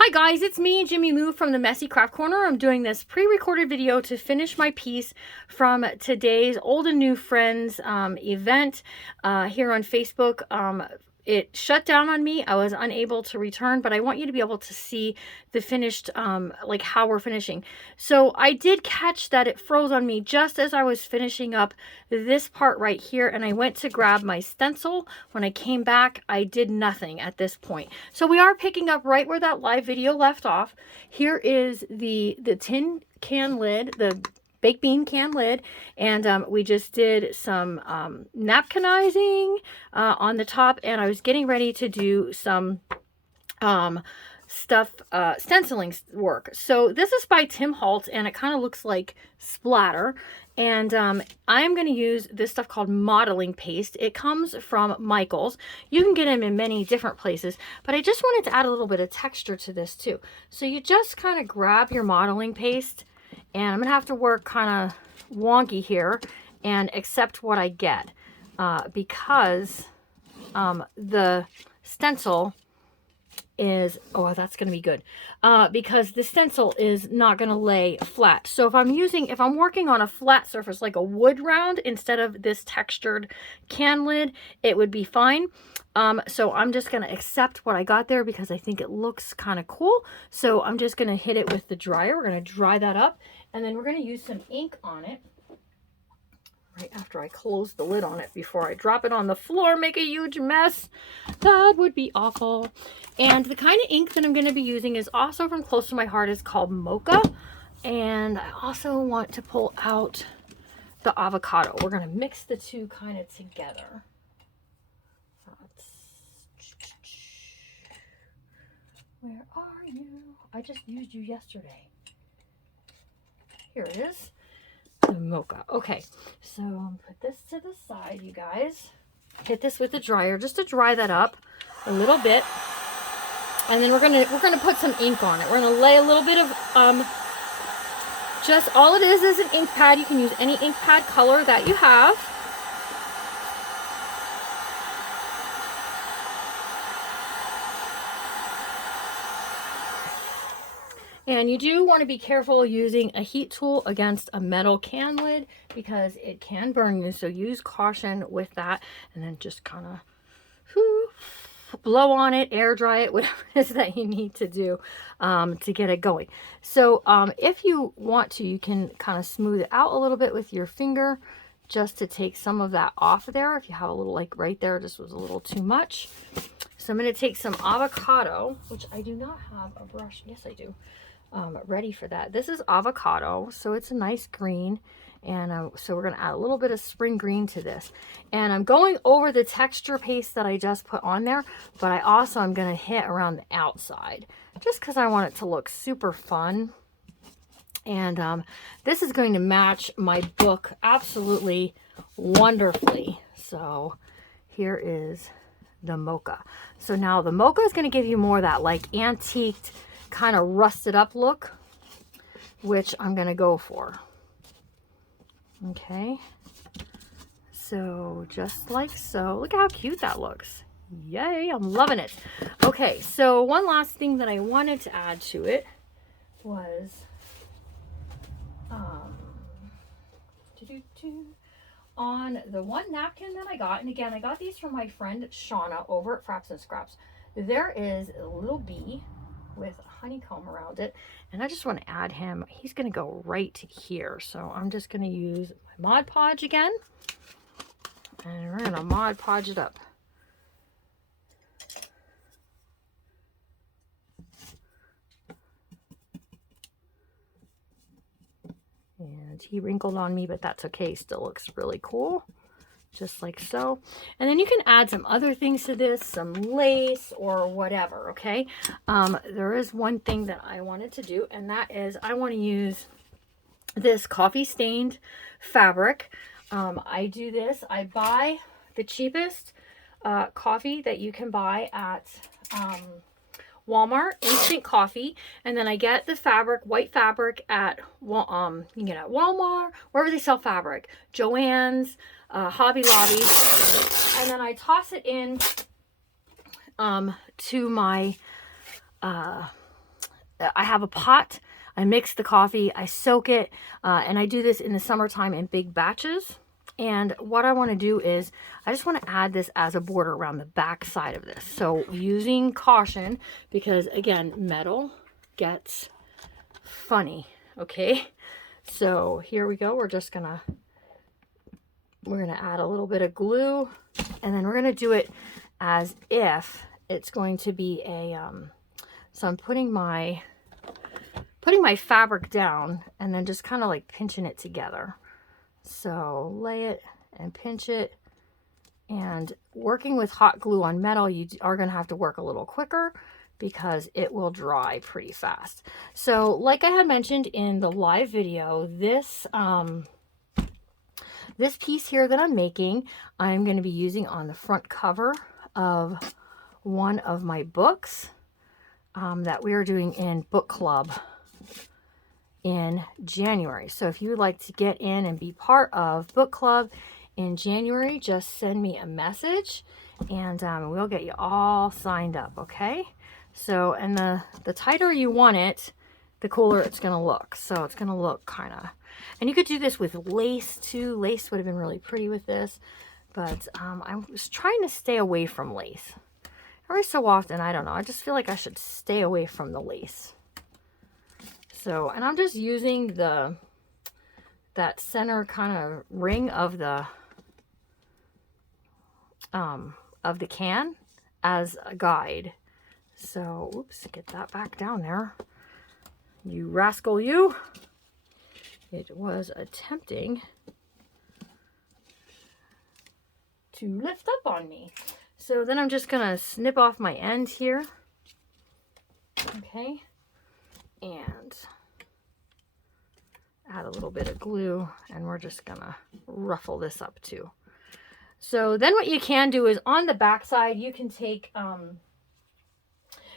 Hi guys, it's me, Jimmy Moo from the Messy Craft Corner. I'm doing this pre-recorded video to finish my piece from today's Old and New Friends event here on Facebook. It shut down on me. I was unable to return, but I want you to be able to see the finished, like how we're finishing. So I did catch that it froze on me just as I was finishing up this part right here, and I went to grab my stencil. When I came back, I did nothing at this point. So we are picking up right where that live video left off. Here is the tin can lid, the baked bean can lid, and we just did some napkinizing on the top, and I was getting ready to do some stenciling work. So this is by Tim Holtz, and it kind of looks like splatter. And I'm going to use this stuff called modeling paste. It comes from Michael's. You can get them in many different places, but I just wanted to add a little bit of texture to this too. So you just kind of grab your modeling paste, and I'm going to have to work kind of wonky here and accept what I get because the stencil is, oh, that's going to be good, because the stencil is not going to lay flat. So if I'm working on a flat surface like a wood round instead of this textured can lid, it would be fine. So I'm just going to accept what I got there because I think it looks kind of cool. So I'm just going to hit it with the dryer. We're going to dry that up, and then we're going to use some ink on it right after I close the lid on it before I drop it on the floor, make a huge mess. That would be awful. And the kind of ink that I'm going to be using is also from close to my heart. Is called Mocha. And I also want to pull out the avocado. We're going to mix the two kind of together. Where are you? I just used you yesterday. Here it is. The Mocha. Okay, so put this to the side, you guys. Hit this with the dryer just to dry that up a little bit, and then we're gonna put some ink on it. We're gonna lay a little bit of just all it is an ink pad. You can use any ink pad color that you have. And you do want to be careful using a heat tool against a metal can lid because it can burn you. So use caution with that, and then just kind of blow on it, air dry it, whatever it is that you need to do to get it going. So if you want to, you can kind of smooth it out a little bit with your finger just to take some of that off there. If you have a little, like right there, just was a little too much. So I'm going to take some avocado, which I do not have a brush. Yes, I do. Ready for that. This is avocado, so it's a nice green, and so we're going to add a little bit of spring green to this, and I'm going over the texture paste that I just put on there, but I also am going to hit around the outside just because I want it to look super fun. And this is going to match my book absolutely wonderfully. So here is the Mocha. So now the Mocha is going to give you more of that like antiqued kind of rusted up look, which I'm going to go for. Okay, so just like so. Look how cute that looks. Yay, I'm loving it. Okay, so one last thing that I wanted to add to it was on the one napkin that I got, and again, I got these from my friend Shonna over at Frapps Scraps. There is a little bee with honeycomb around it, and I just want to add him. He's going to go right here, so I'm just going to use my Mod Podge again, and we're going to Mod Podge it up. And he wrinkled on me, but that's okay. Still looks really cool. Just like so. And then you can add some other things to this, some lace or whatever, okay? There is one thing that I wanted to do, and that is I want to use this coffee stained fabric. I do this. I buy the cheapest coffee that you can buy at Walmart, instant coffee, and then I get the fabric, white fabric at you can get at Walmart, wherever they sell fabric, Joann's, Hobby Lobby, and then I toss it in to my I have a pot. I mix the coffee, I soak it, and I do this in the summertime in big batches. And what I want to do is I just want to add this as a border around the back side of this. So using caution, because again, metal gets funny. Okay, so here we go. We're gonna add a little bit of glue, and then we're gonna do it as if it's going to be a so I'm putting my fabric down and then just kind of like pinching it together. So lay it and pinch it. And working with hot glue on metal, you are going to have to work a little quicker because it will dry pretty fast. So like I had mentioned in the live video, this piece here that I'm making, I'm going to be using on the front cover of one of my books that we are doing in book club in January. So if you would like to get in and be part of book club in January, just send me a message and we'll get you all signed up. Okay, so and the tighter you want it, the cooler it's going to look. So it's going to look kind of, and you could do this with lace too. Lace would have been really pretty with this, but I was trying to stay away from lace. Every so often, I don't know, I just feel like I should stay away from the lace. So, and I'm just using that center kind of ring of the can as a guide. So, oops, get that back down there. You rascal, you. It was attempting to lift up on me. So then I'm just gonna snip off my end here. Okay. And add a little bit of glue, and we're just gonna ruffle this up too. So then what you can do is on the back side, you can take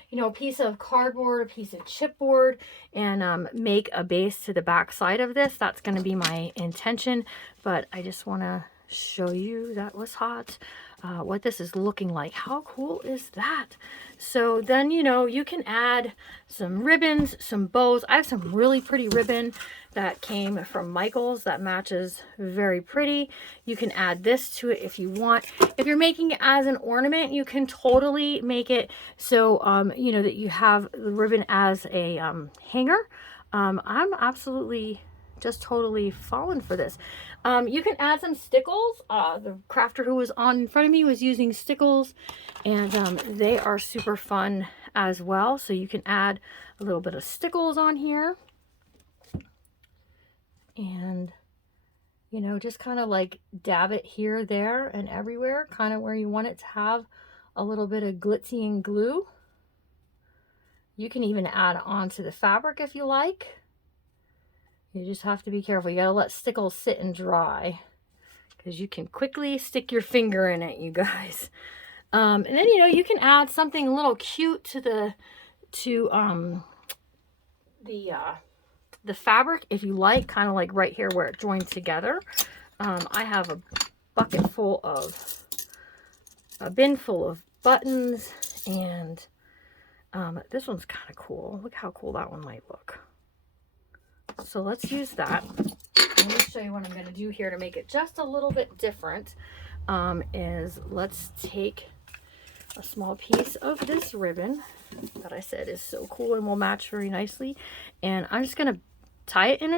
you know, a piece of cardboard, a piece of chipboard, and make a base to the back side of this. That's going to be my intention, but I just want to show you that was hot, what this is looking like. How cool is that? So then, you know, you can add some ribbons, some bows. I have some really pretty ribbon that came from Michael's that matches very pretty. You can add this to it if you want. If you're making it as an ornament, you can totally make it so you know that you have the ribbon as a hanger. I'm absolutely just totally fallen for this. You can add some stickles. The crafter who was on in front of me was using stickles, and they are super fun as well. So you can add a little bit of stickles on here. And, you know, just kind of like dab it here, there, and everywhere, kind of where you want it to have a little bit of glitzy and glue. You can even add onto the fabric if you like. You just have to be careful. You gotta let stickles sit and dry, because you can quickly stick your finger in it, you guys. And then, you know, you can add something a little cute to the fabric if you like, kind of like right here where it joins together. I have a bin full of buttons, and this one's kind of cool. Look how cool that one might look. So let's use that. Let me show you what I'm going to do here to make it just a little bit different. Is let's take a small piece of this ribbon that I said is so cool and will match very nicely, and I'm just going to tie it in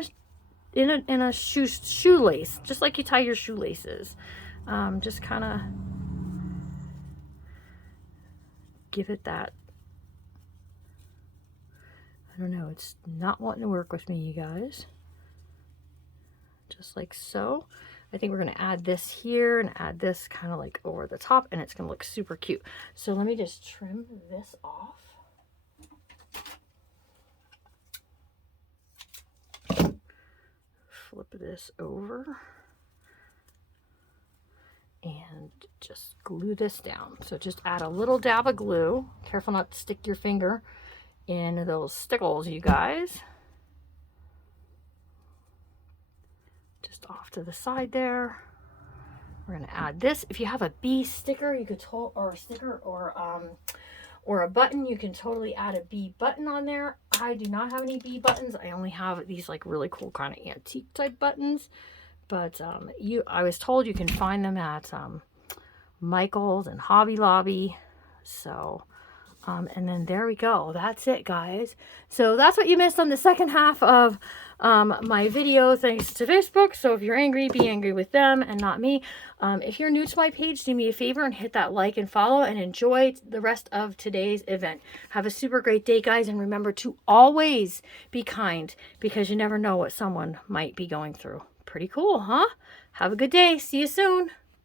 a shoelace, just like you tie your shoelaces. Just kind of give it that. I don't know, it's not wanting to work with me, you guys. Just like so. I think we're going to add this here and add this kind of like over the top, and it's going to look super cute. So let me just trim this off. Flip this over and just glue this down. So just add a little dab of glue. Careful not to stick your finger in those stickles, you guys. Just off to the side there. We're going to add this. If you have a bee sticker, you could or a sticker, or or a button, you can totally add a bee button on there. I do not have any bee buttons. I only have these like really cool kind of antique type buttons. But I was told you can find them at Michael's and Hobby Lobby. So, and then there we go. That's it, guys. So that's what you missed on the second half of my video, thanks to Facebook. So if you're angry, be angry with them and not me. If you're new to my page, do me a favor and hit that like and follow, and enjoy the rest of today's event. Have a super great day, guys, and remember to always be kind, because you never know what someone might be going through. Pretty cool, huh? Have a good day. See you soon.